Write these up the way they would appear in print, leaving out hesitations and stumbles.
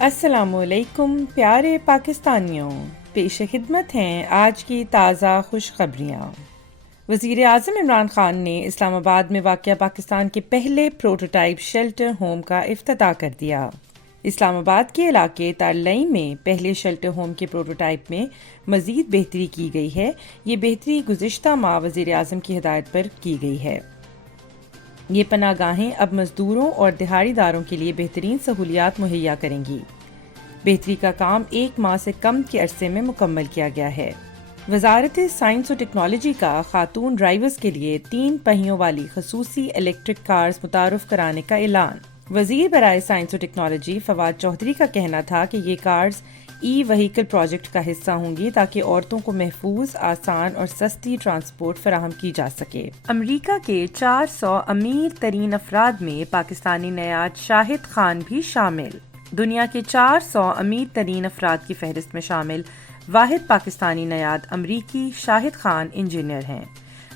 السلام علیکم پیارے پاکستانیوں، پیش خدمت ہیں آج کی تازہ خوشخبریاں۔ وزیر اعظم عمران خان نے اسلام آباد میں واقع پاکستان کے پہلے پروٹوٹائپ شیلٹر ہوم کا افتتاح کر دیا۔ اسلام آباد کے علاقے تارلئی میں پہلے شیلٹر ہوم کے پروٹوٹائپ میں مزید بہتری کی گئی ہے۔ یہ بہتری گزشتہ ماہ وزیر اعظم کی ہدایت پر کی گئی ہے۔ یہ پناہ گاہیں اب مزدوروں اور دہاڑی داروں کے لیے بہترین سہولیات مہیا کریں گی۔ بہتری کا کام 1 ماہ سے کم کے عرصے میں مکمل کیا گیا ہے۔ وزارت سائنس و ٹیکنالوجی کا خاتون ڈرائیورز کے لیے 3 پہیوں والی خصوصی الیکٹرک کارز متعارف کرانے کا اعلان۔ وزیر برائے سائنس و ٹیکنالوجی فواد چودھری کا کہنا تھا کہ یہ کارز ای وہیکل پروجیکٹ کا حصہ ہوں گی تاکہ عورتوں کو محفوظ، آسان اور سستی ٹرانسپورٹ فراہم کی جا سکے۔ امریکہ کے 400 امیر ترین افراد میں پاکستانی نیاد شاہد خان بھی شامل۔ دنیا کے 400 امیر ترین افراد کی فہرست میں شامل واحد پاکستانی نیاد امریکی شاہد خان انجینئر ہیں۔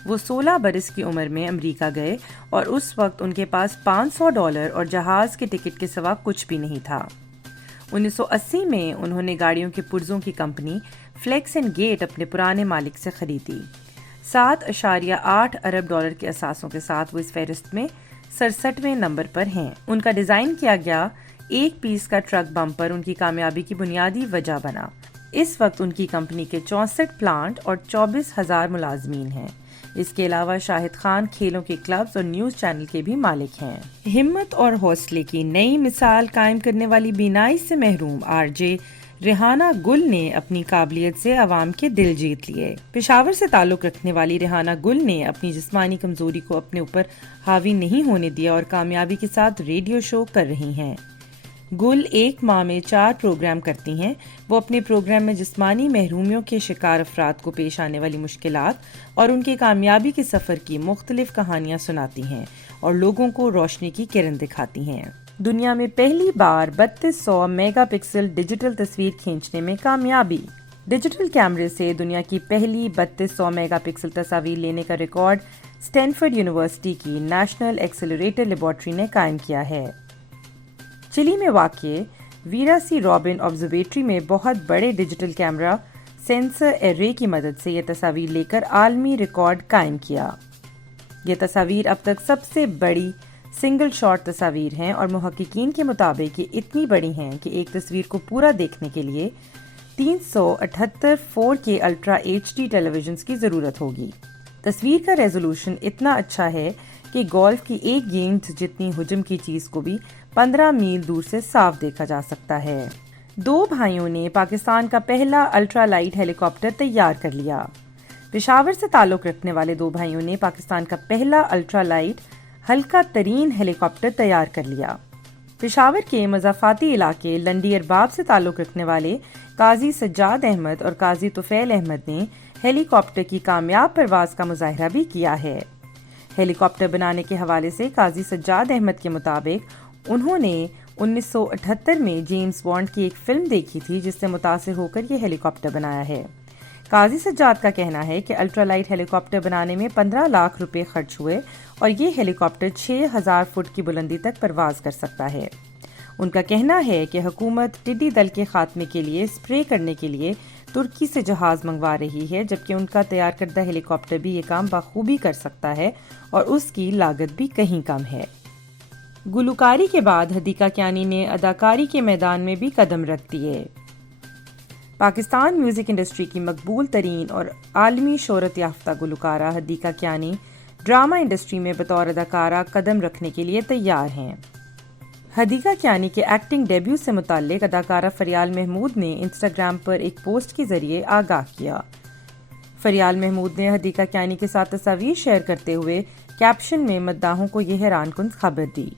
وہ 16 برس کی عمر میں امریکہ گئے اور اس وقت ان کے پاس $500 اور جہاز کے ٹکٹ کے سوا کچھ بھی نہیں تھا۔ 1980 میں انہوں نے گاڑیوں کے پرزوں کی کمپنی فلیکس اینڈ گیٹ اپنے پرانے مالک سے خریدی۔ $7.8 ارب کے اثاثوں کے ساتھ وہ اس فہرست میں 67ویں نمبر پر ہیں۔ ان کا ڈیزائن کیا گیا 1 پیس کا ٹرک بمپر ان کی کامیابی کی بنیادی وجہ بنا۔ اس وقت ان کی کمپنی کے 64 پلانٹ اور 24,000 ملازمین ہیں۔ اس کے علاوہ شاہد خان کھیلوں کے کلبز اور نیوز چینل کے بھی مالک ہیں۔ ہمت اور حوصلے کی نئی مثال قائم کرنے والی بینائی سے محروم RJ ریحانہ گل نے اپنی قابلیت سے عوام کے دل جیت لیے۔ پشاور سے تعلق رکھنے والی ریحانہ گل نے اپنی جسمانی کمزوری کو اپنے اوپر حاوی نہیں ہونے دیا اور کامیابی کے ساتھ ریڈیو شو کر رہی ہیں۔ گل 1 ماہ میں 4 پروگرام کرتی ہیں۔ وہ اپنے پروگرام میں جسمانی محرومیوں کے شکار افراد کو پیش آنے والی مشکلات اور ان کے کامیابی کے سفر کی مختلف کہانیاں سناتی ہیں اور لوگوں کو روشنی کی کرن دکھاتی ہیں۔ دنیا میں پہلی بار 3200 میگا پکسل ڈیجیٹل تصویر کھینچنے میں کامیابی۔ ڈیجیٹل کیمرے سے دنیا کی پہلی 3200 میگا پکسل تصاویر لینے کا ریکارڈ اسٹینفورڈ یونیورسٹی کی نیشنل ایکسیلریٹر لیبارٹری نے قائم کیا ہے۔ چلی میں واقع ویرا سی رابن آبزرویٹری میں بہت بڑے ڈیجیٹل کیمرہ سینسر ایرے کی مدد سے یہ تصاویر لے کر عالمی ریکارڈ قائم کیا۔ یہ تصاویر اب تک سب سے بڑی سنگل شاٹ تصاویر ہیں اور محققین کے مطابق یہ اتنی بڑی ہیں کہ ایک تصویر کو پورا دیکھنے کے لیے 378 4K الٹرا HD ٹیلی ویژنز کی ضرورت ہوگی۔ تصویر کا ریزولوشن اتنا اچھا ہے کہ گولف کی ایک گیند جتنی حجم کی چیز کو بھی 15 میل دور سے صاف دیکھا جا سکتا ہے۔ 2 بھائیوں نے پاکستان کا پہلا الٹرا لائٹ ہیلی کاپٹر تیار کر لیا۔ پشاور سے تعلق رکھنے والے 2 بھائیوں نے پاکستان کا پہلا الٹرا لائٹ ہلکا ترین ہیلی کاپٹر تیار کر لیا۔ پشاور کے مضافاتی علاقے لنڈی ارباب سے تعلق رکھنے والے قاضی سجاد احمد اور قاضی طفیل احمد نے ہیلی کاپٹر کی کامیاب پرواز کا مظاہرہ بھی کیا ہے۔ ہیلی کاپٹر بنانے کے حوالے سے قاضی سجاد احمد کے مطابق انہوں نے 1978 میں جیمز بانڈ کی ایک فلم دیکھی تھی جس سے متاثر ہو کر یہ ہیلی کاپٹر بنایا ہے۔ قاضی سجاد کا کہنا ہے کہ الٹرا لائٹ ہیلی کاپٹر بنانے میں 15 لاکھ روپے خرچ ہوئے اور یہ ہیلی کاپٹر 6000 فٹ کی بلندی تک پرواز کر سکتا ہے۔ ان کا کہنا ہے کہ حکومت ٹڈی دل کے خاتمے کے لیے اسپرے کرنے کے لیے ترکی سے جہاز منگوا رہی ہے، جبکہ ان کا تیار کردہ ہیلی کاپٹر بھی یہ کام بخوبی کر سکتا ہے اور اس کی لاگت بھی کہیں کم ہے۔ گلوکاری کے بعد ہدیقہ کیانی نے اداکاری کے میدان میں بھی قدم رکھ دیے۔ پاکستان میوزک انڈسٹری کی مقبول ترین اور عالمی شہرت یافتہ گلوکارہ ہدیقہ کیانی ڈرامہ انڈسٹری میں بطور اداکارہ قدم رکھنے کے لیے تیار ہیں۔ ہدیقہ کیانی کے ایکٹنگ ڈیبیو سے متعلق اداکارہ فریال محمود نے انسٹاگرام پر ایک پوسٹ کے ذریعے آگاہ کیا۔ فریال محمود نے ہدیقہ کیانی کے ساتھ تصاویر شیئر کرتے ہوئے کیپشن میں مداحوں کو یہ حیران کن خبر دی۔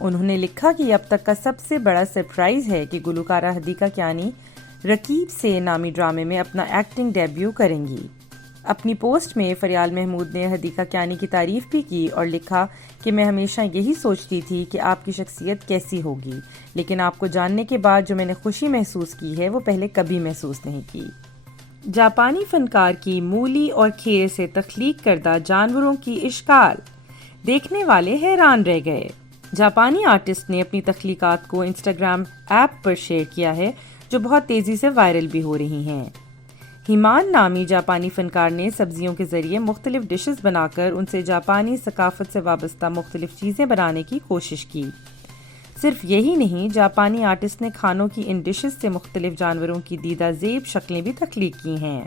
انہوں نے لکھا کہ یہ اب تک کا سب سے بڑا سرپرائز ہے کہ گلوکارہ ہدیقہ کیانی رقیب سے نامی ڈرامے میں اپنا ایکٹنگ ڈیبیو کریں گی۔ اپنی پوسٹ میں فریال محمود نے ہدیقہ کیانی کی تعریف بھی کی اور لکھا کہ میں ہمیشہ یہی سوچتی تھی کہ آپ کی شخصیت کیسی ہوگی، لیکن آپ کو جاننے کے بعد جو میں نے خوشی محسوس کی ہے وہ پہلے کبھی محسوس نہیں کی۔ جاپانی فنکار کی مولی اور کھیر سے تخلیق کردہ جانوروں کی اشکال، دیکھنے والے حیران رہ گئے۔ جاپانی آرٹسٹ نے اپنی تخلیقات کو انسٹاگرام ایپ پر شیئر کیا ہے جو بہت تیزی سے وائرل بھی ہو رہی ہیں۔ ہیمان نامی جاپانی فنکار نے سبزیوں کے ذریعے مختلف ڈشز بنا کر ان سے جاپانی ثقافت سے وابستہ مختلف چیزیں بنانے کی کوشش کی۔ صرف یہی نہیں، جاپانی آرٹسٹ نے کھانوں کی ان ڈشز سے مختلف جانوروں کی دیدہ زیب شکلیں بھی تخلیق کی ہیں۔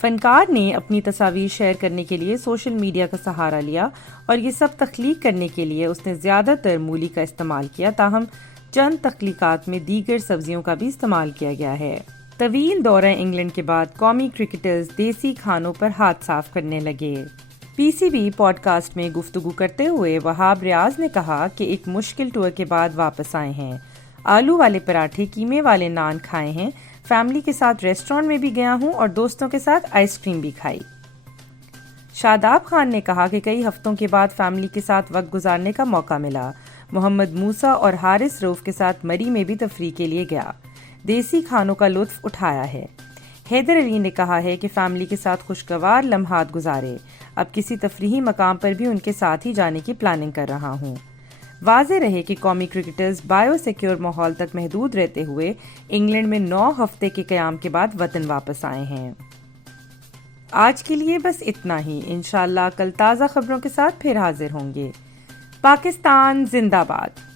فنکار نے اپنی تصاویر شیئر کرنے کے لیے سوشل میڈیا کا سہارا لیا اور یہ سب تخلیق کرنے کے لیے اس نے زیادہ تر مولی کا استعمال کیا، تاہم چند تخلیقات میں دیگر سبزیوں کا بھی استعمال کیا گیا ہے۔ طویل دورہ انگلینڈ کے بعد قومی کرکٹرز دیسی کھانوں پر ہاتھ صاف کرنے لگے۔ پی سی بی پوڈ کاسٹ میں گفتگو کرتے ہوئے وہاب ریاض نے کہا کہ ایک مشکل ٹور کے بعد واپس آئے ہیں۔ آلو والے پراٹھے، قیمے والے نان کھائے ہیں، فیملی کے ساتھ ریسٹورانٹ میں بھی گیا ہوں اور دوستوں کے ساتھ آئس کریم بھی کھائی۔ شاداب خان نے کہا کہ کئی ہفتوں کے بعد فیملی کے ساتھ وقت گزارنے کا موقع ملا۔ محمد موسیٰ اور حارث روف کے ساتھ مری میں بھی تفریح کے لیے گیا، دیسی کھانوں کا لطف اٹھایا ہے۔ حیدر علی نے کہا ہے کہ فیملی کے ساتھ خوشگوار لمحات گزارے، اب کسی تفریحی مقام پر بھی ان کے ساتھ ہی جانے کی پلاننگ کر رہا ہوں۔ واضح رہے کہ قومی کرکٹرز بایو سیکیور ماحول تک محدود رہتے ہوئے انگلینڈ میں 9 ہفتے کے قیام کے بعد وطن واپس آئے ہیں۔ آج کے لیے بس اتنا ہی، انشاءاللہ کل تازہ خبروں کے ساتھ پھر حاضر ہوں گے۔ پاکستان زندہ باد۔